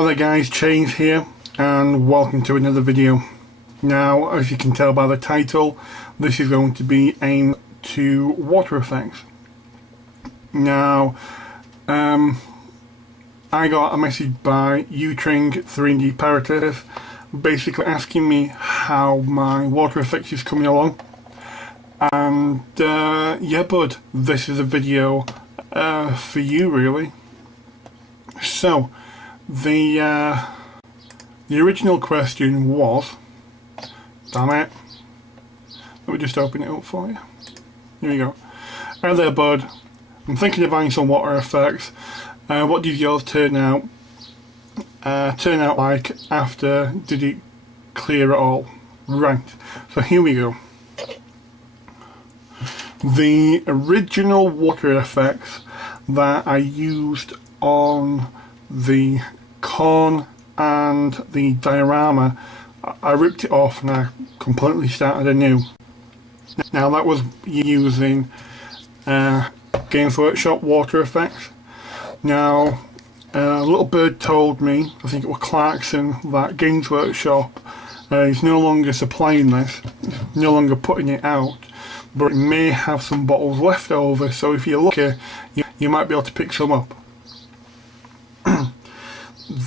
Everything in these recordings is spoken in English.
How there guys, Chains here and welcome to another video. Now, as you can tell by the title, this is going to be aimed to water effects. Now, I got a message by Utring 3D Imperative basically asking me how my water effects is coming along. And yeah bud, this is a video for you really. So, the original question was, damn it, let me just open it up for you. Here we go. Hi there bud, I'm thinking of buying some water effects. What did yours turn out like after? Did it clear it all? Right, so here we go. The original water effects that I used on the con and the diorama, I ripped it off and I completely started anew. Now that was using Games Workshop water effects. Now a little bird told me, I think it was Clarkson, that Games Workshop is no longer supplying this, no longer putting it out, but it may have some bottles left over, so if you're lucky you might be able to pick some up.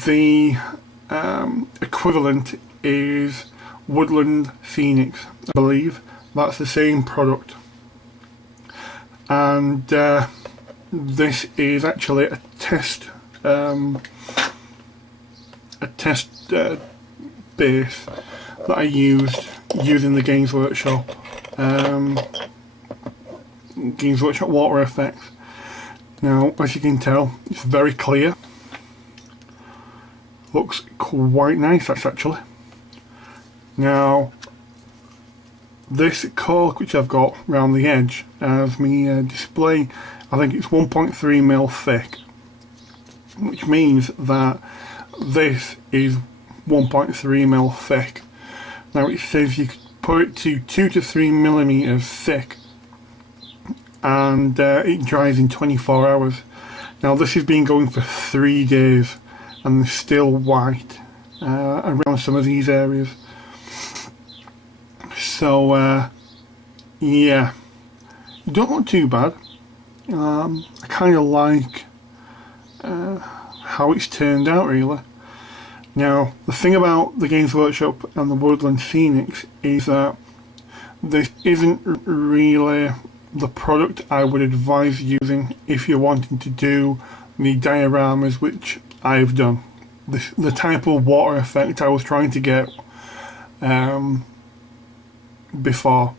The equivalent is Woodland Phoenix, I believe. That's the same product, and this is actually a test base that I used using the Games Workshop water effects. Now, as you can tell, it's very clear. Looks quite nice actually. Now, this cork which I've got around the edge as my display, I think it's 1.3mm thick, which means that this is 1.3mm thick. Now it says you could put it to 2 to 3mm thick and it dries in 24 hours. Now this has been going for 3 days and they're still white around some of these areas. So yeah, it don't look too bad. I kind of like how it's turned out really. Now the thing about the Games Workshop and the Woodland Phoenix is that this isn't really the product I would advise using if you're wanting to do the dioramas which I've done. The type of water effect I was trying to get before.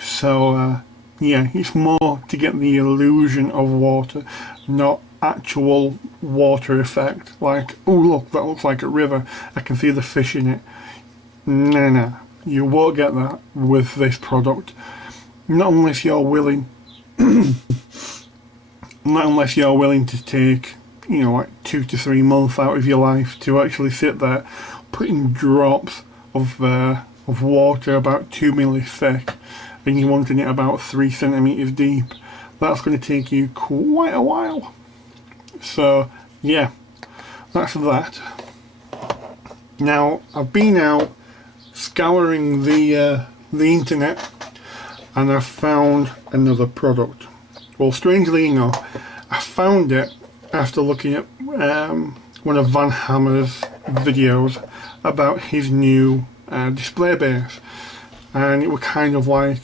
So yeah, it's more to get the illusion of water, not actual water effect, like, oh look, that looks like a river, I can see the fish in it. Nah, you won't get that with this product. Not unless you're willing not unless you're willing to take, you know, like 2 to 3 months out of your life to actually sit there putting drops of water about 2 mm thick and you're wanting it about 3 centimeters deep. That's going to take you quite a while. So yeah, that's that. Now I've been out scouring the internet and I've found another product. Well, strangely enough, I found it after looking at one of Van Hammer's videos about his new display base, and it was kind of like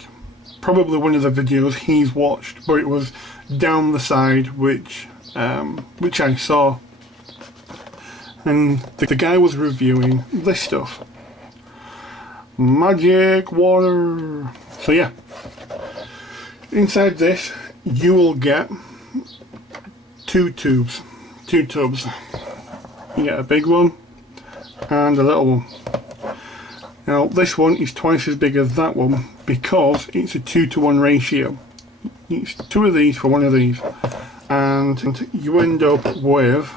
probably one of the videos he's watched, but it was down the side which I saw, and the guy was reviewing this stuff, magic water. So yeah, inside this you will get two tubs. You get a big one and a little one. Now this one is twice as big as that one because it's a 2-to-1 ratio. It's 2 of these for 1 of these, and you end up with,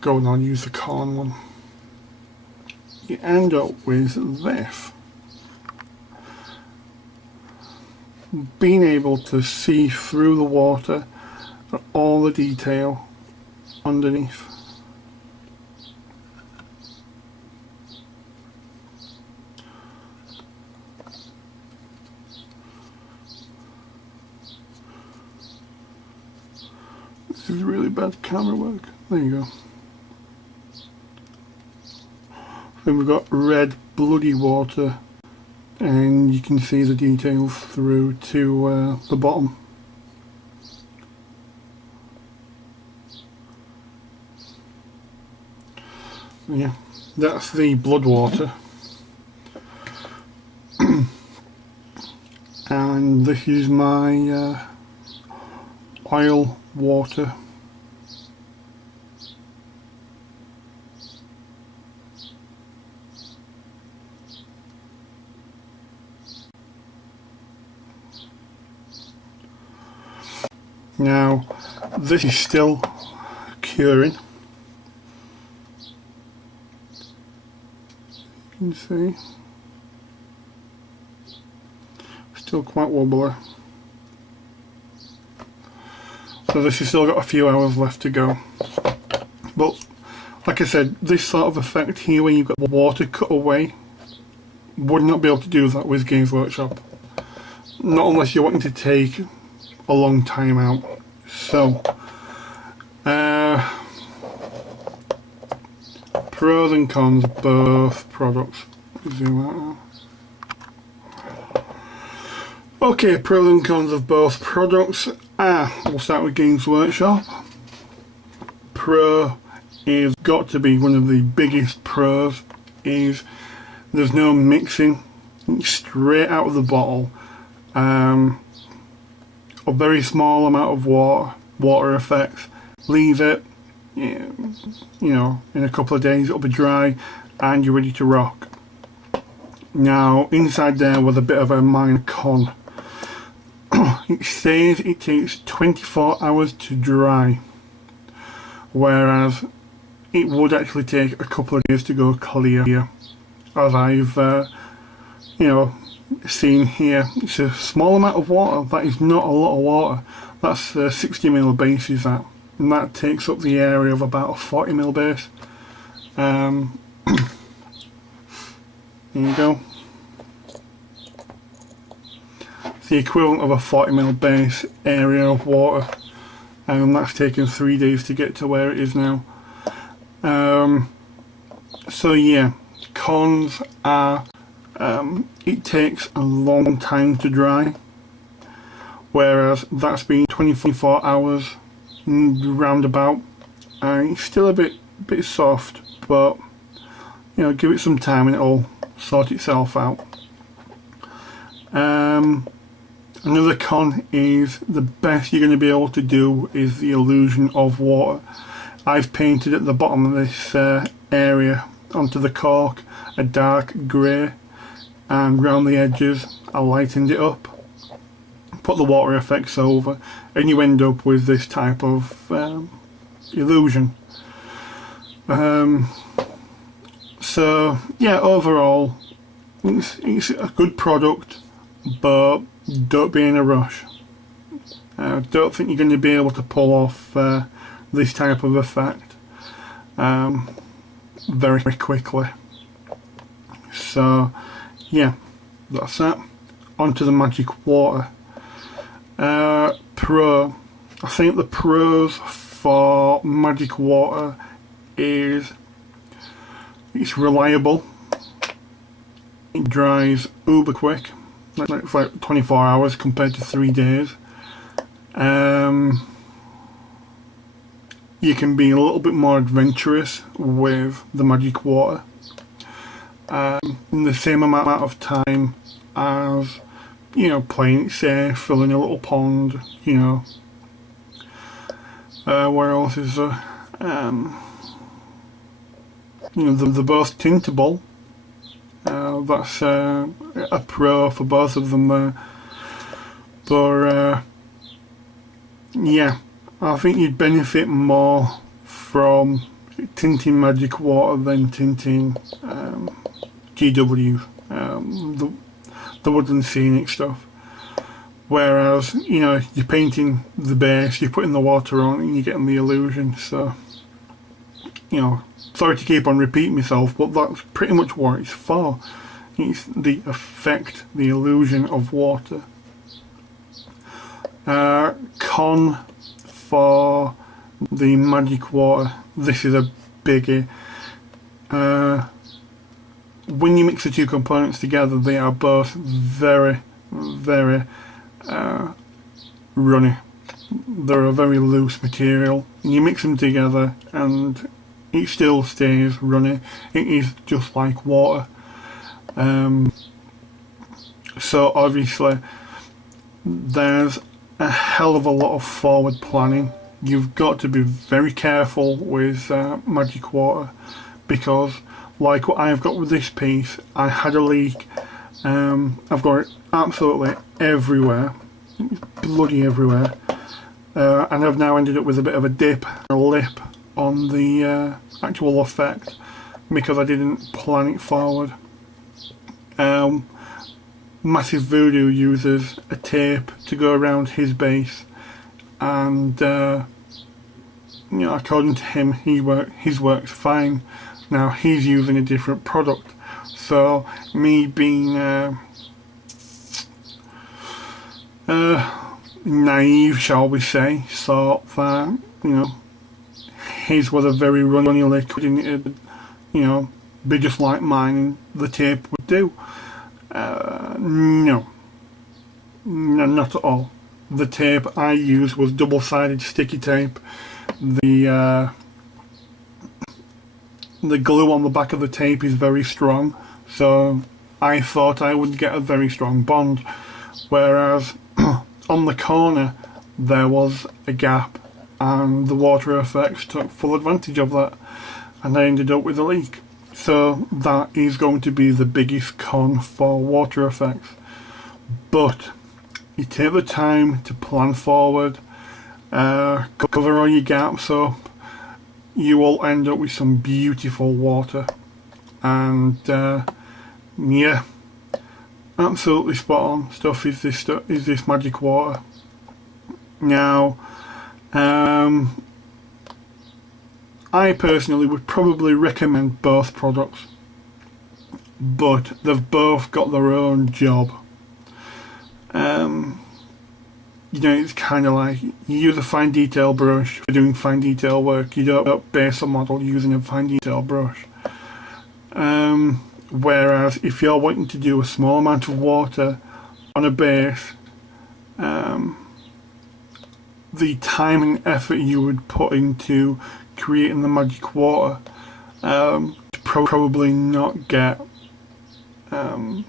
going on, use the corn one, you end up with this. Being able to see through the water all the detail underneath. This is really bad camera work. There you go. Then we've got red bloody water, and you can see the details through to the bottom. Yeah, that's the blood water. And this is my oil water. Now, this is still curing. You can see. Still quite wobbly. So this has still got a few hours left to go. But, like I said, this sort of effect here when you've got the water cut away, would not be able to do that with Games Workshop. Not unless you're wanting to take a long time out. So, pros and cons of both products. Zoom out now. Okay, pros and cons of both products. We'll start with Games Workshop. Pro is got to be one of the biggest pros is there's no mixing, straight out of the bottle. A very small amount of water effects. Leave it, you know, in a couple of days it'll be dry and you're ready to rock. Now inside there was a bit of a minor con. It says it takes 24 hours to dry, whereas it would actually take a couple of days to go clear, as I've you know, seen here. It's a small amount of water. That is not a lot of water. That's 60mm base is that, and that takes up the area of about a 40mm base. There you go. It's the equivalent of a 40mm base area of water, and that's taken 3 days to get to where it is now. So yeah, cons are it takes a long time to dry, whereas that's been 24 hours roundabout. It's still a bit soft, but you know, give it some time and it'll sort itself out. Another con is the best you're going to be able to do is the illusion of water. I've painted at the bottom of this area onto the cork a dark grey, and round the edges I lightened it up, put the water effects over, and you end up with this type of illusion. So yeah, overall it's a good product, but don't be in a rush. Don't think you're going to be able to pull off this type of effect very quickly. So yeah, that's that. Onto the magic water. Pro. I think the pros for magic water is it's reliable. It dries uber quick. It's like 24 hours compared to 3 days. You can be a little bit more adventurous with the magic water. In the same amount of time as, you know, playing it safe, filling a little pond, you know. Where else is there? You know, they're both tintable. That's a pro for both of them there. But yeah, I think you'd benefit more from tinting magic water than tinting GW, the wooden scenic stuff. Whereas, you know, you're painting the base, you're putting the water on, and you're getting the illusion. So, you know, sorry to keep on repeating myself, but that's pretty much what it's for. It's the effect, the illusion of water. Con for the magic water, this is a biggie. When you mix the two components together, they are both very, very runny. They're a very loose material. You mix them together and it still stays runny. It is just like water. So obviously there's a hell of a lot of forward planning. You've got to be very careful with magic water, because like what I've got with this piece, I had a leak. I've got it absolutely everywhere, bloody everywhere, and I've now ended up with a bit of a dip, a lip on the actual effect, because I didn't plan it forward. Massive Voodoo uses a tape to go around his base, and you know, according to him, his works fine. Now he's using a different product, so me being naive, shall we say, thought that, you know, his was a very runny liquid and it'd, you know, be just like mine and the tape would do. No, not at all. The tape I used was double-sided sticky tape. The glue on the back of the tape is very strong, so I thought I would get a very strong bond, whereas on the corner there was a gap, and the water effects took full advantage of that, and I ended up with a leak. So that is going to be the biggest con for water effects. But you take the time to plan forward, cover all your gaps up, you will end up with some beautiful water. And yeah, absolutely spot on stuff is this magic water. Now, I personally would probably recommend both products, but they've both got their own job. You know, it's kind of like you use a fine detail brush for doing fine detail work. You don't base a model using a fine detail brush. Whereas if you're wanting to do a small amount of water on a base, the time and effort you would put into creating the magic water probably not get a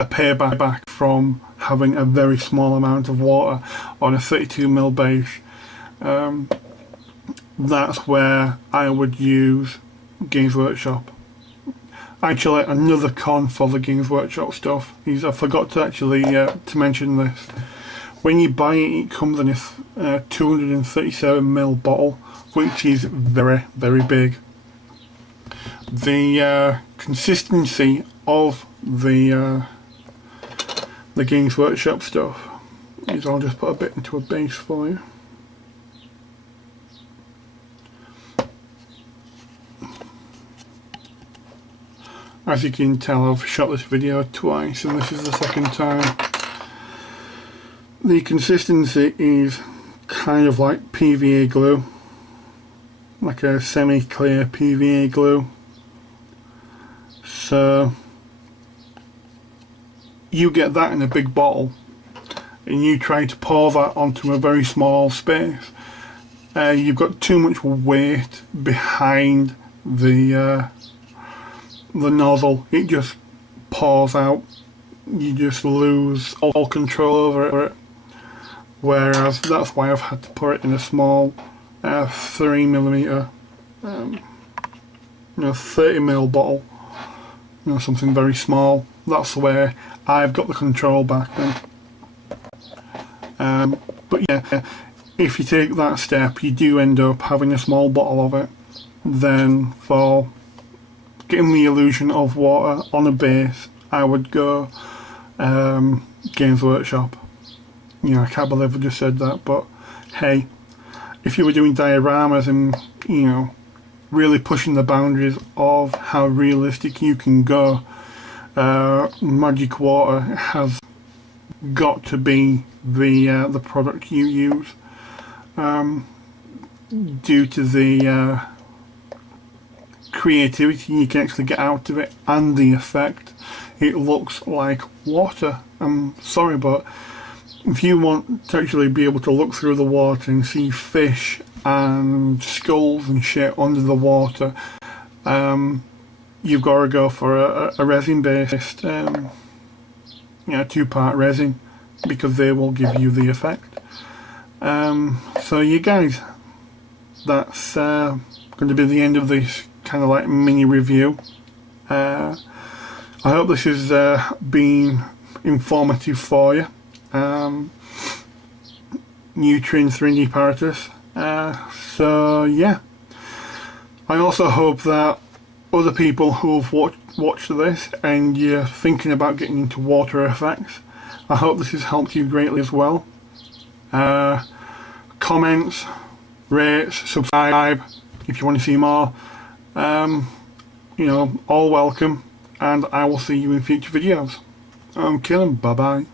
payback from having a very small amount of water on a 32mm base. That's where I would use Games Workshop. Actually, another con for the Games Workshop stuff is I forgot to actually to mention this. When you buy it, it comes in a 237ml bottle, which is very, very big. The consistency of the Games Workshop stuff is, I'll just put a bit into a base for you. As you can tell, I've shot this video twice and this is the second time. The consistency is kind of like PVA glue, like a semi-clear PVA glue. So you get that in a big bottle and you try to pour that onto a very small space. You've got too much weight behind the nozzle. It just pours out. You just lose all control over it. Whereas that's why I've had to put it in a small 3mm, 30ml bottle, something very small. That's where I've got the control back then. But yeah, if you take that step, you do end up having a small bottle of it. Then for getting the illusion of water on a base, I would go Games Workshop. I can't believe I just said that, but hey, if you were doing dioramas and, really pushing the boundaries of how realistic you can go, magic water has got to be the product you use. due to the creativity you can actually get out of it and the effect. It looks like water. I'm sorry, but if you want to actually be able to look through the water and see fish and skulls and shit under the water, you've got to go for a resin-based, two-part resin, because they will give you the effect. So you guys, that's going to be the end of this kind of like mini review. I hope this has been informative for you. Nutrien 3D apparatus. So yeah, I also hope that other people who have watched this and you're thinking about getting into water effects, I hope this has helped you greatly as well. Comments, rates, subscribe if you want to see more. All welcome, and I will see you in future videos. I'm Killing. Bye bye.